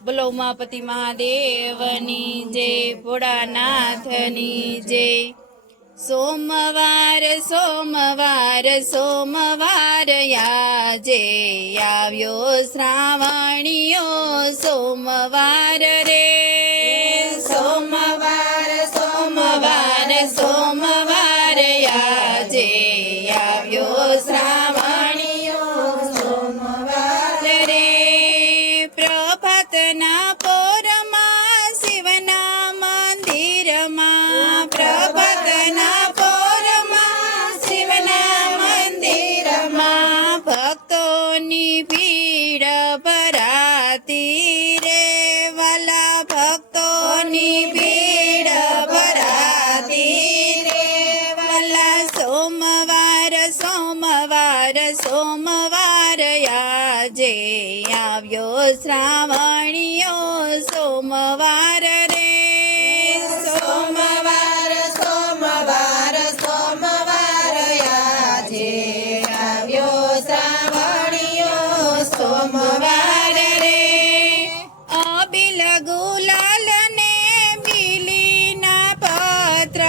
બોલો ઉમાપતિ મહાદેવની જય, ભોળાનાથની જય। સોમવાર સોમવાર સોમવાર આજે આવ્યો શ્રાવણીયો સોમવાર રે। સોમવાર સોમવાર સોમવાર આજે આવ્યો શ્રાવણીયો સોમવાર રે। પ્રભાતના પોરમાં શિવના મંદિરમાં, પ્રભાતના પોરમાં શિવના મંદિરમાં ભક્તોની ભીડ ભરાતી રે વાલા, ભક્તોની ભીડ ભરાતી રે વાલા। સોમવાર સોમવાર સોમવાર આજે આવ્યો શ્રાવણીયો સોમવાર રે। સોમવાર સોમવાર સોમવાર આજે આવ્યો શ્રાવણીયો સોમવાર રે। અબિલ ગુલાલ ને બીલીના પત્ર,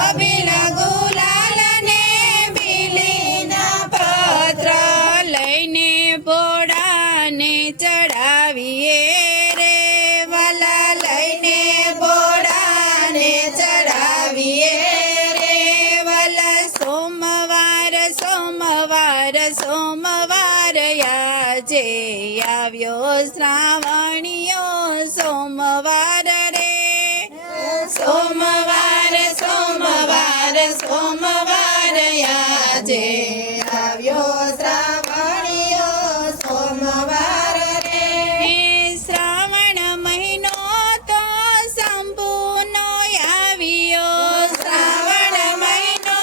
અબિલ ગુલાલ ને બીલીના પત્ર લઈને ભોળાને ચડાવીએ રે વાલા, લઈને ભોળાને ચડાવીએ રે વાલા। સોમવાર સોમવાર સોમવાર આજે આવ્યો શ્રાવણીયો સોમવાર રે। સોમવાર સોમવાર સોમવાર આજે આવ્યો શ્રાવણીયો સોમવાર રે। શ્રાવણ મહિનો તો શંભુનો આવ્યો, શ્રાવણ મહિનો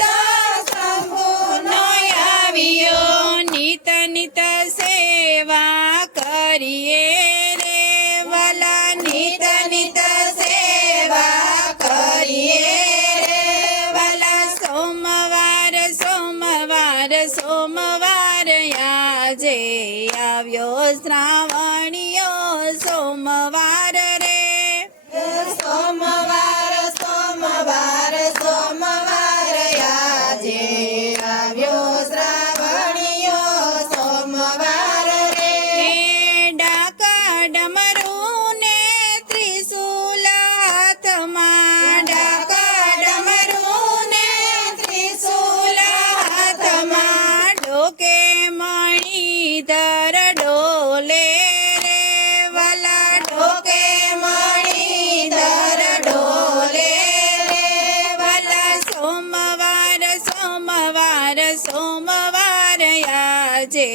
તો શંભુનો આવ્યો। નિત નિત સેવા કરીએ રે વાલા, નિત નિત સેવા કરીએ રે વાલા। સોમવાર સોમવાર સોમવાર આજે આવ્યો શ્રાવણીયો સોમવાર રે। સોમવાર સોમવાર સોમવાર આજે આવ્યો શ્રાવણીયો સોમવાર રે। ડાકા ડમરું ને ત્રિશૂલ હાથમાં, ડાકા ડમરું ને ત્રિશૂલ હાથમાં ડોકે મણિધર ડોલે રે વાલા, ડોકે મણિધર ડોલે રે વાલા। સોમવાર સોમવાર સોમવાર આજે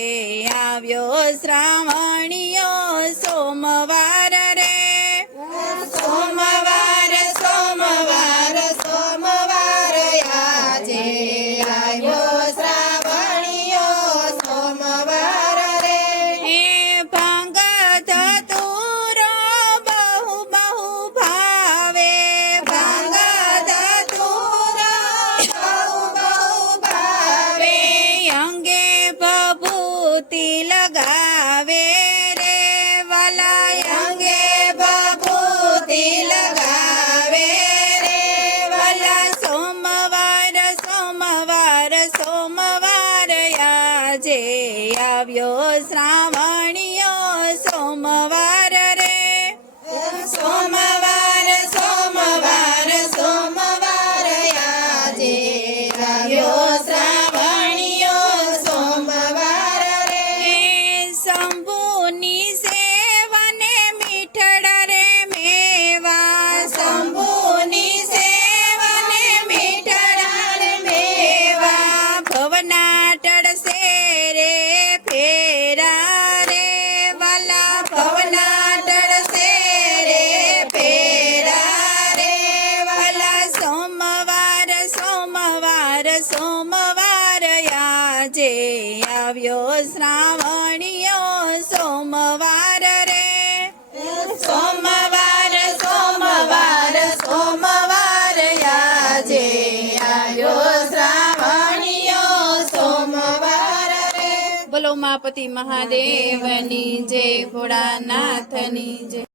આવ્યો શ્રાવણીયો સોમવાર રે। સોમવાર સોમવાર સોમવાર આજે આવ્યો શ્રાવણીયો સોમવાર રે। ભાંગ ધતુરો બહુ બહુ ભાવે, ભાંગ ધતુરો બહુ બહુ ભાવે। અંગે ભભૂતિ લગાવે રે વાલા, અંગે ભભૂતિ લગાવે રે વાલા। સોમવાર સોમવાર સોમવાર આજે આવ્યો શ્રાવણીયો સોમવાર રે। સોમવાર સોમવાર સોમવાર આજે આવ્યો શ્રાવણીયો સોમવાર રે। શંભુની સેવને મીઠડા રે મેવા, શંભુની સેવને મીઠડા રે મેવા। ભવના ટળસે રે ફેરા રે વાલા, ભવના ઉમાપતિ મહાદેવની જય, ભોળાનાથની જય.